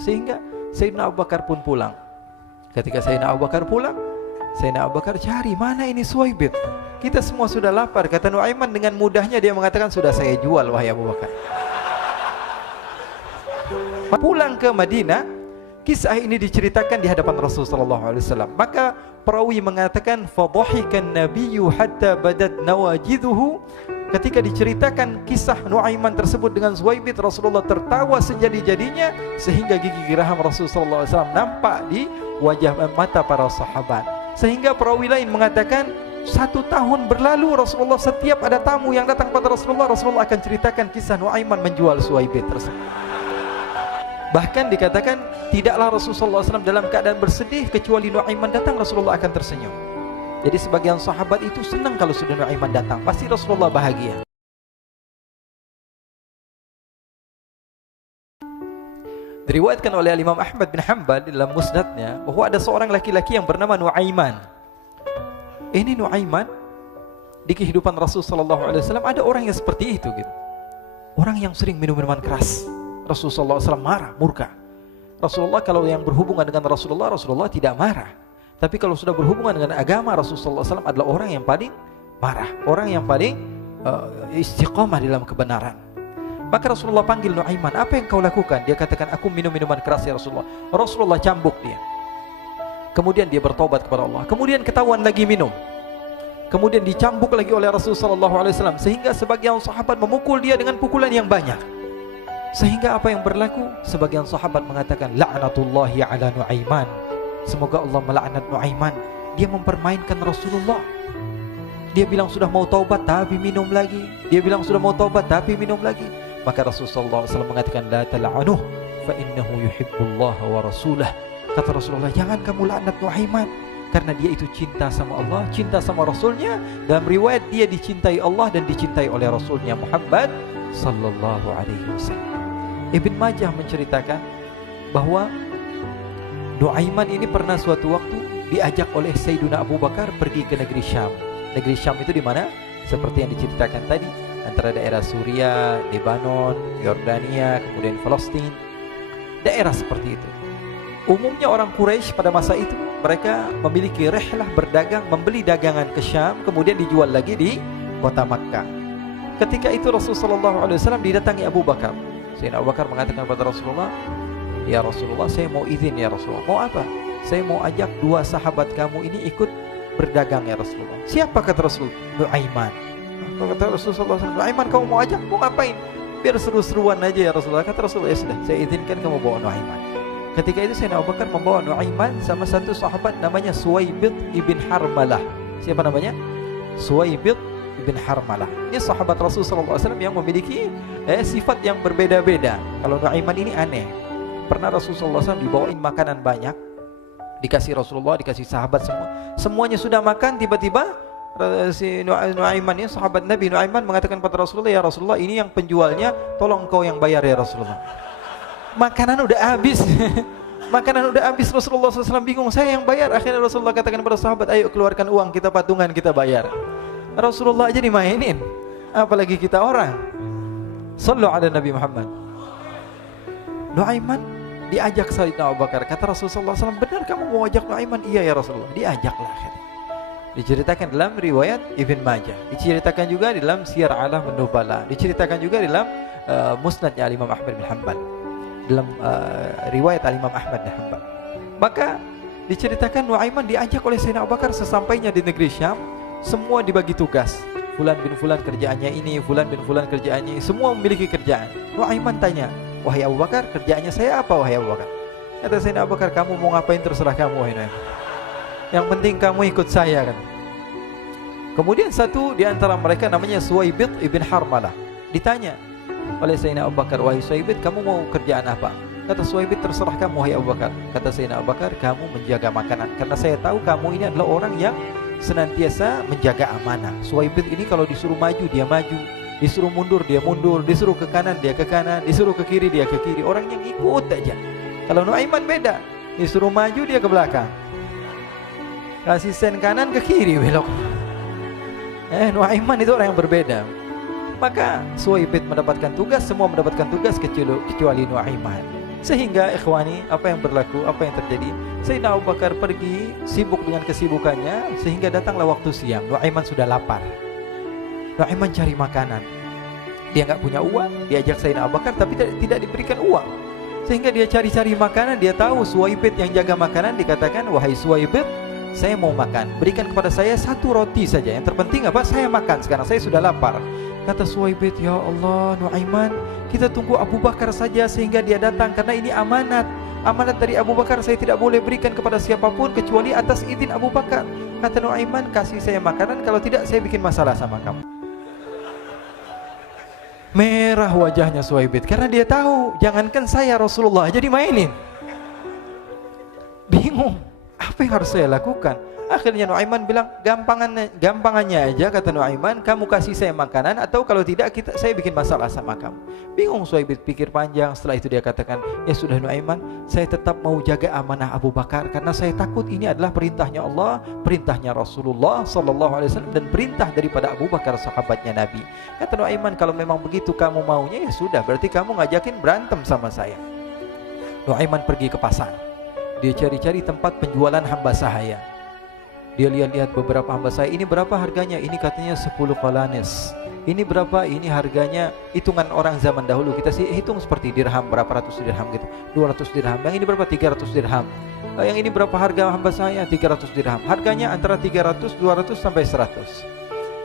Sehingga Sayyidina Abu Bakar pun pulang. Ketika Sayyidina Abu Bakar pulang, Sayyidina Abu Bakar cari, mana ini Suwaibit? Kita semua sudah lapar. Kata Nuaiman dengan mudahnya dia mengatakan, sudah saya jual wahai Abu Bakar. Pulang ke Madinah, kisah ini diceritakan di hadapan Rasulullah SAW. Maka perawi mengatakan, fadhahikan nabiyyu hatta badat nawajiduhu. Ketika diceritakan kisah Nuaiman tersebut dengan Suwaibit, Rasulullah tertawa sejadi-jadinya sehingga gigi geraham Rasulullah SAW nampak di wajah mata para sahabat. Sehingga perawi lain mengatakan 1 tahun berlalu Rasulullah setiap ada tamu yang datang pada Rasulullah, Rasulullah akan ceritakan kisah Nuaiman menjual Suwaibit tersebut. Bahkan dikatakan tidaklah Rasulullah SAW dalam keadaan bersedih kecuali Nuaiman datang Rasulullah akan tersenyum. Jadi sebagian sahabat itu senang kalau sudah Nuaiman datang, pasti Rasulullah bahagia. Diriwayatkan oleh Imam Ahmad bin Hanbal dalam musnadnya bahwa ada seorang laki-laki yang bernama Nuaiman. Ini Nuaiman di kehidupan Rasulullah SAW ada orang yang seperti itu gitu. Orang yang sering minum minuman keras. Rasulullah SAW marah, murka. Rasulullah kalau yang berhubungan dengan Rasulullah tidak marah. Tapi kalau sudah berhubungan dengan agama, Rasulullah SAW adalah orang yang paling marah, orang yang paling istiqamah dalam kebenaran. Maka Rasulullah panggil Nuaiman, apa yang kau lakukan? Dia katakan, aku minum minuman keras ya Rasulullah. Rasulullah cambuk dia. Kemudian dia bertobat kepada Allah. Kemudian ketahuan lagi minum. Kemudian dicambuk lagi oleh Rasulullah SAW. Sehingga sebagian sahabat memukul dia dengan pukulan yang banyak. Sehingga apa yang berlaku? Sebagian sahabat mengatakan, la'natullahi ala Nuaiman. Semoga Allah melaknat Nuaiman. Dia mempermainkan Rasulullah. Dia bilang sudah mau taubat tapi minum lagi. Dia bilang sudah mau taubat tapi minum lagi. Maka Rasulullah SAW mengatakan, la tal'anuh fa innahu yuhibbullah wa rasulah. Kata Rasulullah, jangan kamu laknat Nuaiman, karena dia itu cinta sama Allah, cinta sama Rasulnya. Dalam riwayat dia dicintai Allah dan dicintai oleh Rasulnya Muhammad sallallahu alaihi wasallam. Ibn Majah menceritakan bahwa Nuaiman ini pernah suatu waktu diajak oleh Sayyidina Abu Bakar pergi ke negeri Syam. Negeri Syam itu di mana? Seperti yang diceritakan tadi, antara daerah Suriah, Lebanon, Yordania, kemudian Palestina. Daerah seperti itu. Umumnya orang Quraisy pada masa itu mereka memiliki rihlah berdagang, membeli dagangan ke Syam, kemudian dijual lagi di kota Makkah. Ketika itu Rasulullah SAW didatangi Abu Bakar. Sayyidina Abu Bakar mengatakan kepada Rasulullah, ya Rasulullah, saya mau izin ya Rasulullah. Mau apa? Saya mau ajak 2 sahabat kamu ini ikut berdagang ya Rasulullah. Siapa kata Rasul? Nuaiman. Kata Rasulullah SAW, Nuaiman kamu mau ajak? Mau ngapain? Biar seru-seruan aja ya Rasulullah. Kata Rasulullah, ya sudah, saya izinkan kamu bawa Nuaiman. Ketika itu Sayyidina Abu Bakar membawa Nuaiman sama satu sahabat namanya Suwaibit ibn Harmalah. Siapa namanya? Suwaibit ibn Harmalah. Ini sahabat Rasulullah SAW yang memiliki sifat yang berbeda-beda. Kalau Nuaiman ini aneh. Pernah Rasulullah SAW dibawain makanan banyak, dikasih Rasulullah, dikasih sahabat semua. Semuanya sudah makan, tiba-tiba si Nuaiman ini, sahabat Nabi Nuaiman mengatakan kepada Rasulullah, ya Rasulullah, ini yang penjualnya, tolong kau yang bayar ya Rasulullah. Makanan udah habis. Makanan udah habis, Rasulullah SAW bingung, saya yang bayar. Akhirnya Rasulullah katakan kepada sahabat, ayo keluarkan uang, kita patungan, kita bayar. Rasulullah aja dimainin, apalagi kita orang. Sallu ala Nabi Muhammad. Nuaiman diajak Sayyidina Abu Bakar. Kata Rasulullah SAW, benar kamu mau ajak Nuaiman? Iya ya Rasulullah. Diajaklah akhirnya. Diceritakan dalam riwayat Ibn Majah, diceritakan juga dalam Siyar A'lam An-Nubala, diceritakan juga dalam musnadnya Imam Ahmad bin Hanbal, dalam riwayat Imam Ahmad bin Hanbal. Maka diceritakan Nuaiman diajak oleh Sayyidina Abu Bakar. Sesampainya di negeri Syam, semua dibagi tugas. Fulan bin Fulan kerjaannya ini, Fulan bin Fulan kerjaannya ini, semua memiliki kerjaan. Nuaiman tanya, wahai Abu Bakar, kerjaannya saya apa wahai Abu Bakar? Kata Sayyidina Abu Bakar, kamu mau ngapain terserah kamu wahai Nuaiman. Yang penting kamu ikut saya kan. Kemudian satu di antara mereka namanya Suwaibit ibn Harmalah. Ditanya oleh Sayyidina Abu Bakar, wahai Suwaibit, kamu mau kerjaan apa? Kata Suwaibit, terserah kamu wahai Abu Bakar. Kata Sayyidina Abu Bakar, kamu menjaga makanan, karena saya tahu kamu ini adalah orang yang senantiasa menjaga amanah. Suwaibit ini kalau disuruh maju dia maju, disuruh mundur dia mundur, disuruh ke kanan dia ke kanan, disuruh ke kiri dia ke kiri. Orang yang ikut aja. Kalau Nuaiman beda, disuruh maju dia ke belakang, kasih sen kanan ke kiri belok. Nuaiman itu orang yang berbeda. Maka Suwaibit mendapatkan tugas, semua mendapatkan tugas kecuali Nuaiman. Sehingga ikhwani, apa yang berlaku, apa yang terjadi? Sayyidina Abu Bakar pergi sibuk dengan kesibukannya, sehingga datanglah waktu siang. Nuaiman sudah lapar. Nuaiman cari makanan. Dia nggak punya uang, diajak Sayyidina Abu Bakar tapi tidak diberikan uang. Sehingga dia cari-cari makanan, dia tahu Suwaibid yang jaga makanan, dikatakan, "Wahai Suwaibid, saya mau makan, berikan kepada saya 1 roti saja. Yang terpenting apa? Saya makan sekarang, saya sudah lapar." Kata Suwaibid, "Ya Allah, Nuaiman, kita tunggu Abu Bakar saja sehingga dia datang, karena ini amanat. Amanat dari Abu Bakar, saya tidak boleh berikan kepada siapapun kecuali atas izin Abu Bakar." Kata Nuaiman, "Kasih saya makanan, kalau tidak saya bikin masalah sama kamu." Merah wajahnya Suwaibid karena dia tahu, jangankan saya, Rasulullah jadi mainin. Bingung, apa yang harus saya lakukan? Akhirnya Nuaiman bilang, gampangannya aja, kata Nuaiman, kamu kasih saya makanan, atau kalau tidak saya bikin masalah sama kamu. Bingung Suwaibid, pikir panjang. Setelah itu dia katakan, ya sudah Nuaiman, saya tetap mau jaga amanah Abu Bakar, karena saya takut ini adalah perintahnya Allah, perintahnya Rasulullah SAW, dan perintah daripada Abu Bakar, sahabatnya Nabi. Kata Nuaiman, kalau memang begitu kamu maunya, ya sudah, berarti kamu ngajakin berantem sama saya. Nuaiman pergi ke pasar. Dia cari-cari tempat penjualan hamba sahaya. Dia lihat-lihat beberapa hamba sahaya. Ini berapa harganya? Ini katanya 10 qalanis. Ini berapa? Ini harganya, hitungan orang zaman dahulu, kita sih hitung seperti dirham, berapa ratus dirham gitu, 200 dirham. Yang ini berapa? 300 dirham. Yang ini berapa harga hamba sahaya? 300 dirham. Harganya antara 300, 200 sampai 100.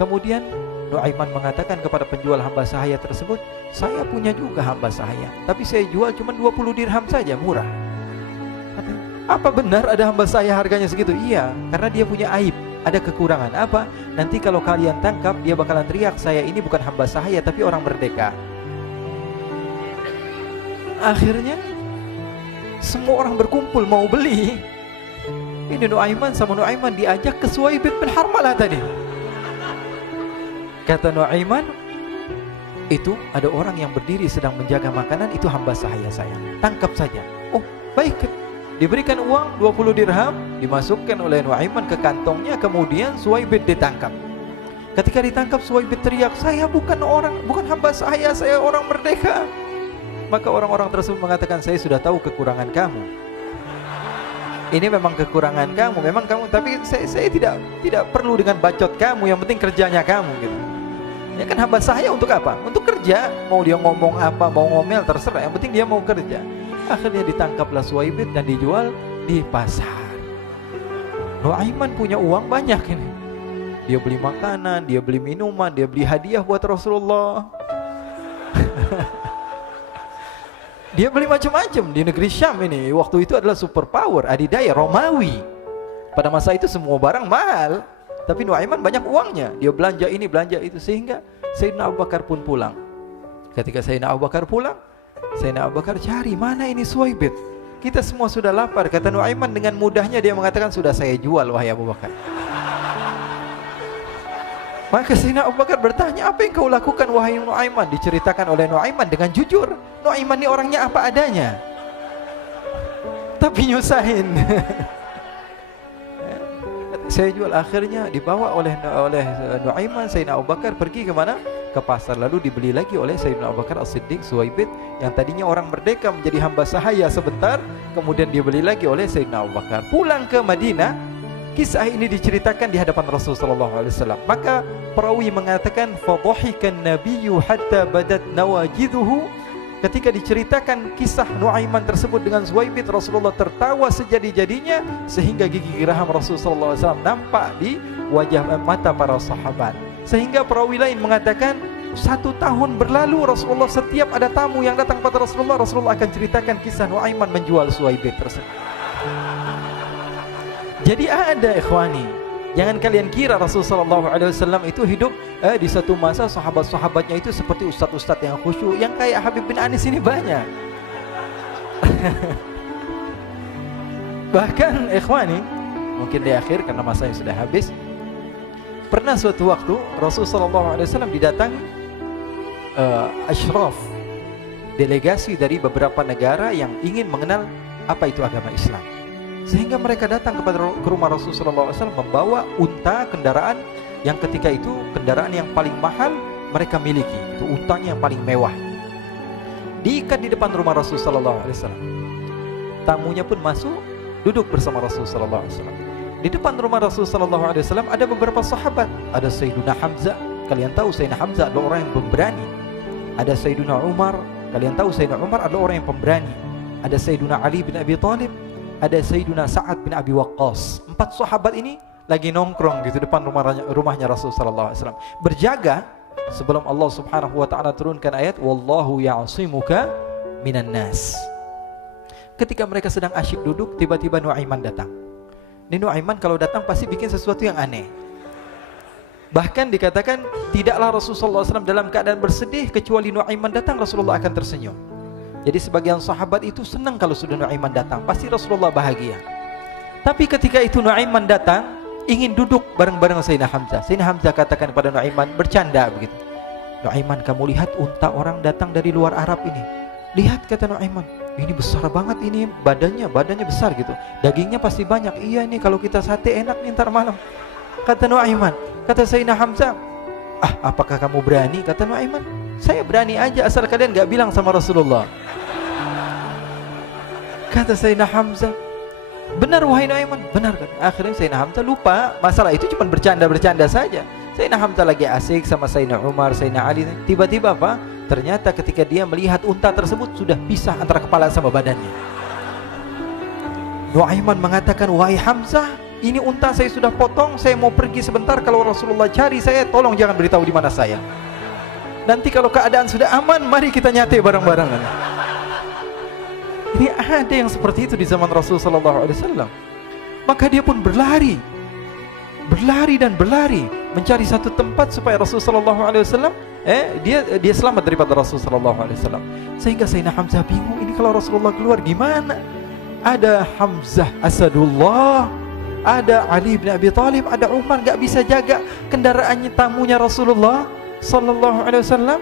Kemudian Nuaiman mengatakan kepada penjual hamba sahaya tersebut, saya punya juga hamba sahaya, tapi saya jual cuma 20 dirham saja, murah. Apa benar ada hamba saya harganya segitu? Iya, karena dia punya aib, ada kekurangan. Apa? Nanti kalau kalian tangkap, dia bakalan teriak, saya ini bukan hamba sahaya tapi orang merdeka. Akhirnya semua orang berkumpul mau beli. Ini Nuaiman sama Nuaiman diajak ke Suwaibid bin Harmalah tadi. Kata Nuaiman, itu ada orang yang berdiri sedang menjaga makanan, itu hamba sahaya saya, tangkap saja. Oh baik. Diberikan uang 20 dirham, dimasukkan oleh Nuaiman ke kantongnya, kemudian Suwaibid ditangkap. Ketika ditangkap, Suwaibid teriak, saya bukan hamba saya orang merdeka. Maka orang-orang tersebut mengatakan, saya sudah tahu kekurangan kamu. Ini memang kekurangan kamu, memang kamu, tapi saya tidak perlu dengan bacot kamu, yang penting kerjanya kamu gitu. Ya kan hamba saya untuk apa? Untuk kerja. Mau dia ngomong apa, mau ngomel terserah, yang penting dia mau kerja. Akhirnya ditangkaplah Suwaibid dan dijual di pasar. Nuaiman punya uang banyak ini. Dia beli makanan, dia beli minuman, dia beli hadiah buat Rasulullah. Dia beli macam-macam di negeri Syam ini. Waktu itu adalah superpower, adidaya Romawi. Pada masa itu semua barang mahal, tapi Nuaiman banyak uangnya. Dia belanja ini, belanja itu, sehingga Sayyidina Abu Bakar pun pulang. Ketika Sayyidina Abu Bakar pulang, Sayyidina Abu Bakar cari, mana ini Suwaibid? Kita semua sudah lapar. Kata Nuaiman dengan mudahnya dia mengatakan, sudah saya jual wahai Abu Bakar. Maka Sayyidina Abu Bakar bertanya, apa yang kau lakukan wahai Nuaiman? Diceritakan oleh Nuaiman dengan jujur. Nuaiman ini orangnya apa adanya, tapi nyusahin. Saya jual. Akhirnya dibawa oleh Nuaiman, Sayyidina Abu Bakar pergi ke mana? Ke pasar, lalu dibeli lagi oleh Sayyidina Abu Bakar As-Siddiq. Suwaibid yang tadinya orang merdeka menjadi hamba sahaya sebentar, kemudian dibeli lagi oleh Sayyidina Abu Bakar. Pulang ke Madinah, kisah ini diceritakan di hadapan Rasulullah SAW. Maka perawi mengatakan, fadhahikan nabiyyu hatta badat nawajiduhu. Ketika diceritakan kisah Nuaiman tersebut dengan Suwaibid, Rasulullah tertawa sejadi-jadinya, sehingga gigi geraham Rasulullah SAW nampak di wajah mata para sahabat. Sehingga perawi lain mengatakan, 1 tahun berlalu Rasulullah, setiap ada tamu yang datang pada Rasulullah, Rasulullah akan ceritakan kisah Nuaiman menjual Suwaibid tersebut. Jadi ada ikhwani, jangan kalian kira Rasulullah SAW itu hidup di satu masa sahabat-sahabatnya itu seperti ustadz-ustadz yang khusyuk, yang kayak Habib bin Anis ini banyak. Bahkan ikhwani, mungkin di akhir karena masanya sudah habis, pernah suatu waktu Rasulullah SAW didatangi asyraf, delegasi dari beberapa negara yang ingin mengenal apa itu agama Islam. Sehingga mereka datang ke rumah Rasulullah SAW membawa unta, kendaraan yang ketika itu kendaraan yang paling mahal mereka miliki, itu untanya yang paling mewah. diikat di depan rumah Rasul sallallahu alaihi wasallam. Tamunya pun masuk, duduk bersama Rasul sallallahu alaihi wasallam. Di depan rumah Rasul sallallahu alaihi wasallam ada beberapa sahabat. Ada Sayyiduna Hamzah. Kalian tahu Sayyidina Hamzah adalah orang yang pemberani. Ada Sayyiduna Umar. Kalian tahu Sayyidina Umar adalah orang yang pemberani. Ada Sayyiduna Ali bin Abi Thalib. Ada Sayyiduna Sa'ad bin Abi Waqqas. 4 sahabat ini lagi nongkrong gitu depan rumahnya Rasul sallallahu alaihi wasallam, berjaga sebelum Allah Subhanahu wa taala turunkan ayat wallahu ya'simuka minan nas. Ketika mereka sedang asyik duduk, tiba-tiba Nuaiman datang. Ini Nuaiman kalau datang pasti bikin sesuatu yang aneh. Bahkan dikatakan tidaklah Rasulullah SAW dalam keadaan bersedih, kecuali Nuaiman datang Rasulullah akan tersenyum. Jadi sebagian sahabat itu senang kalau sudah Nuaiman datang, pasti Rasulullah bahagia. Tapi ketika itu Nuaiman datang, ingin duduk bareng-bareng Sayyidina Hamzah. Sayyidina Hamzah katakan kepada Nuaiman, bercanda begitu. Nuaiman, kamu lihat unta orang datang dari luar Arab ini. Lihat, kata Nuaiman, ini besar banget ini, badannya besar gitu. Dagingnya pasti banyak. Iya nih kalau kita sate enak nih ntar malam. Kata Nuaiman. Kata Sayyidina Hamzah, apakah kamu berani? Kata Nuaiman, saya berani aja asal kalian gak bilang sama Rasulullah. Kata Sayyidina Hamzah, benar wahai Nuaiman, benar kan? Akhirnya Sayyidina Hamzah lupa masalah itu, cuma bercanda-bercanda saja. Sayyidina Hamzah lagi asik sama Sayyidina Umar, Sayyidina Ali. Tiba-tiba apa? Ternyata ketika dia melihat unta tersebut sudah pisah antara kepala sama badannya. Nuaiman mengatakan, wahai Hamzah, ini unta saya sudah potong, saya mau pergi sebentar. Kalau Rasulullah cari saya, tolong jangan beritahu di mana saya. Nanti kalau keadaan sudah aman, mari kita nyate bareng-barengan. Ini ada yang seperti itu di zaman Rasul sallallahu alaihi wasallam. Maka dia pun berlari mencari satu tempat supaya Rasul sallallahu alaihi wasallam dia selamat daripada Rasul sallallahu alaihi wasallam. Sehingga Sayyidina Hamzah bingung, ini kalau Rasulullah keluar gimana? Ada Hamzah Asadullah, ada Ali bin Abi Thalib, ada Umar, enggak bisa jaga kendaraannya tamunya Rasulullah sallallahu alaihi wasallam.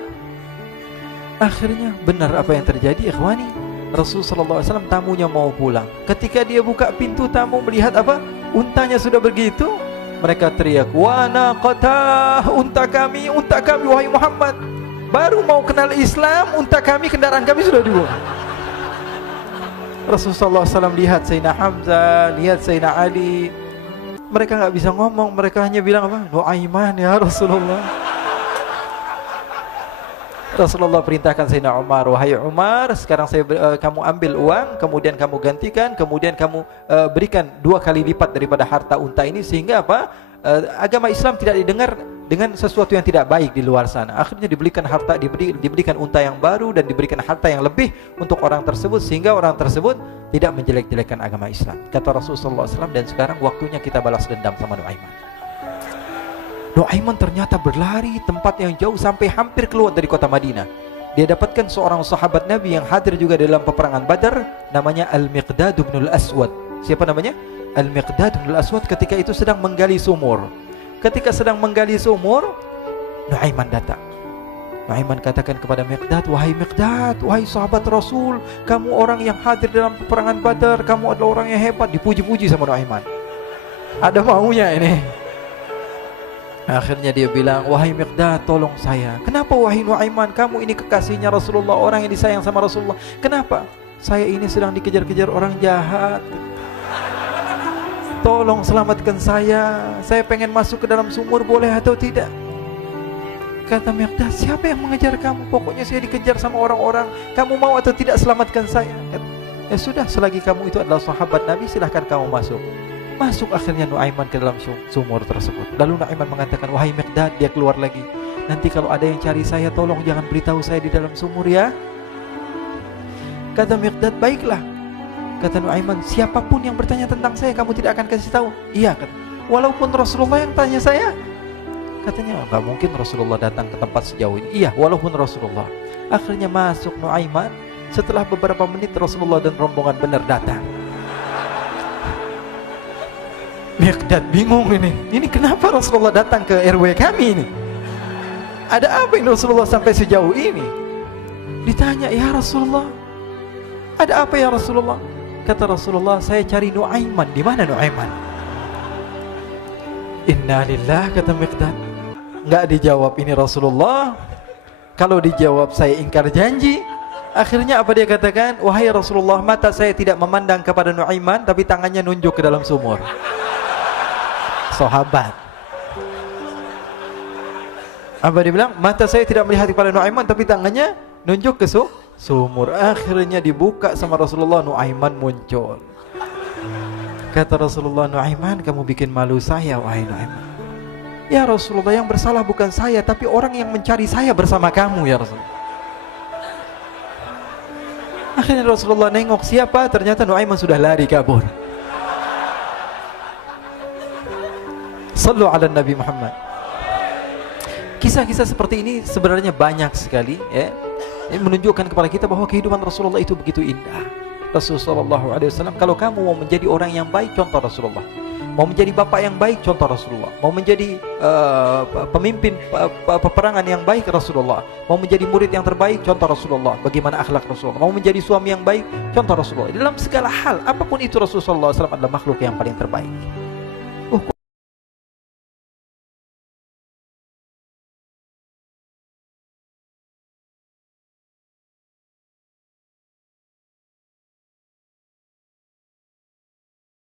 Akhirnya benar apa yang terjadi, ikhwani. Rasul sallallahu alaihi wasallam tamunya mau pulang. Ketika dia buka pintu tamu melihat apa? Untanya sudah begitu. Mereka teriak, "Wa naqatah, unta kami wahai Muhammad. Baru mau kenal Islam, unta kami, kendaraan kami sudah dibuang." Rasul sallallahu alaihi wasallam lihat Sayyidina Hamzah, lihat Sayyidina Ali. Mereka enggak bisa ngomong, mereka hanya bilang apa? Nuaiman ya Rasulullah. Rasulullah perintahkan Sayyidina Umar, wahai Umar, sekarang kamu ambil uang, kemudian kamu gantikan, kemudian kamu berikan 2 kali lipat daripada harta unta ini, sehingga apa? Agama Islam tidak didengar dengan sesuatu yang tidak baik di luar sana. Akhirnya diberikan harta, diberikan unta yang baru dan diberikan harta yang lebih untuk orang tersebut, sehingga orang tersebut tidak menjelek-jelekan agama Islam. Kata Rasulullah SAW, dan sekarang waktunya kita balas dendam sama Nuaiman. Nuaiman ternyata berlari tempat yang jauh sampai hampir keluar dari kota Madinah. Dia dapatkan seorang sahabat Nabi yang hadir juga dalam peperangan Badar, namanya Al-Miqdad bin Al-Aswad. Siapa namanya? Al-Miqdad bin Al-Aswad ketika itu sedang menggali sumur. Ketika sedang menggali sumur, Nuaiman datang. Nuaiman katakan kepada Miqdad, wahai Miqdad, wahai sahabat Rasul, kamu orang yang hadir dalam peperangan Badar, kamu adalah orang yang hebat. Dipuji-puji sama Nuaiman. Ada maunya ini. Akhirnya dia bilang, wahai Miqdad, tolong saya. Kenapa wahai Nuaiman? Kamu ini kekasihnya Rasulullah, orang yang disayang sama Rasulullah. Kenapa? Saya ini sedang dikejar-kejar orang jahat. Tolong selamatkan saya. Saya pengen masuk ke dalam sumur, boleh atau tidak? Kata Miqdad, siapa yang mengejar kamu? Pokoknya saya dikejar sama orang-orang. Kamu mau atau tidak selamatkan saya? Ya sudah, selagi kamu itu adalah sahabat Nabi, silahkan kamu masuk. Masuk akhirnya Nuaiman ke dalam sumur tersebut. Lalu Nuaiman mengatakan, wahai Miqdad, dia keluar lagi. Nanti kalau ada yang cari saya, tolong jangan beritahu saya di dalam sumur ya. Kata Miqdad, baiklah. Kata Nuaiman, siapapun yang bertanya tentang saya, kamu tidak akan kasih tahu? Iya, kata. Walaupun Rasulullah yang tanya saya? Katanya, enggak mungkin Rasulullah datang ke tempat sejauh ini. Iya, walaupun Rasulullah. Akhirnya masuk Nuaiman. Setelah beberapa menit Rasulullah dan rombongan benar datang. Miqdad bingung ini. Ini kenapa Rasulullah datang ke RW kami ini? Ada apa ini Rasulullah sampai sejauh ini? Ditanya, ya Rasulullah, ada apa ya Rasulullah? Kata Rasulullah, saya cari Nuaiman. Di mana Nuaiman? Inna lillah, kata Miqdad. Enggak dijawab ini Rasulullah. Kalau dijawab saya ingkar janji. Akhirnya apa dia katakan? Wahai Rasulullah, mata saya tidak memandang kepada Nuaiman, tapi tangannya nunjuk ke dalam sumur. Sahabat. Apa dia bilang? Mata saya tidak melihat kepada Nuaiman, tapi tangannya nunjuk ke sumur. Akhirnya dibuka sama Rasulullah, Nuaiman muncul. Kata Rasulullah, Nuaiman, kamu bikin malu saya, wahai Nuaiman. Ya Rasulullah, yang bersalah bukan saya, tapi orang yang mencari saya bersama kamu, ya Rasulullah. Akhirnya Rasulullah nengok, siapa? Ternyata Nuaiman sudah lari kabur. Sallu ala Nabi Muhammad. Kisah-kisah seperti ini sebenarnya banyak sekali, ya. Ini menunjukkan kepada kita bahwa kehidupan Rasulullah itu begitu indah. Rasulullah SAW, kalau kamu mau menjadi orang yang baik, contoh Rasulullah. Mau menjadi bapak yang baik, contoh Rasulullah. Mau menjadi pemimpin peperangan yang baik, Rasulullah. Mau menjadi murid yang terbaik, contoh Rasulullah. Bagaimana akhlak Rasulullah. Mau menjadi suami yang baik, contoh Rasulullah. Dalam segala hal, apapun itu, Rasulullah SAW adalah makhluk yang paling terbaik.